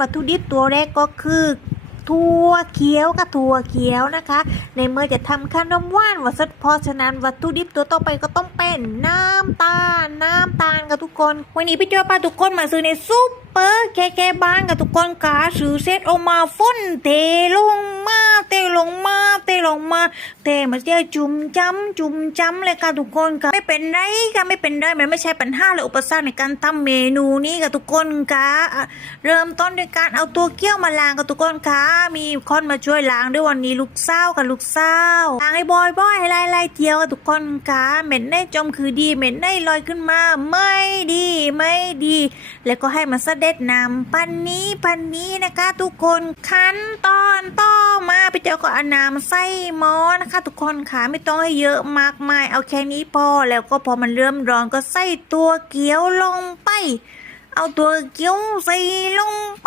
วัตถุดิบตัวแรกก็คือถั่วเขียวกับถั่วเขียวนะคะ ในเมื่อจะทำขนมหว่านวัสดเพราะฉะนั้นวัตถุดิบตัวต่อไปก็ต้องเป็นน้ำตาล น้ำตาลกับทุกคน วันนี้พี่เจพาทุกคนมาซื้อในซุปเปอร์แคแคบ้านกับทุกคนกาซื้อเซตออกมาฝนเทลงมาเทลงมา ลงมาเทมาเจอจุ่มจ้ำจุ่มจ้ำเลยค่ะทุกคนค่ะไม่เป็นไรค่ะไม่เป็นไรมันไม่ใช่ปัญหาหรืออุปสรรคในการทำเมนูนี้กับทุกคนค่ะเริ่มต้นด้วยการเอาตัวเกี้ยวมาล้างกับทุกคนค่ะมีคนมาช่วยล้างด้วยวันนี้ลูกสาวกับลูกสาล้างให้บ่อยๆให้ไล่ๆเที่ยวกับทุกคนค่ะเหม็นได้จมคือดีเหม็นได้ลอยขึ้นมาไม่ดีไม่ดี แล้วก็ให้มันเสด็จน้ำปันนี้ปันนี้นะคะ ทุกคนขั้นตอนต่อ มาพี่เจ้าก็อาน้ำใส่หมอนะคะ ทุกคนค่ะไม่ต้องให้เยอะมากมาย เอาแค่นี้พอแล้วก็พอมันเริ่มร้อนก็ใส่ตัวเกี๊ยวลงไป เอาตัวเกี๊ยวใส่ลงไป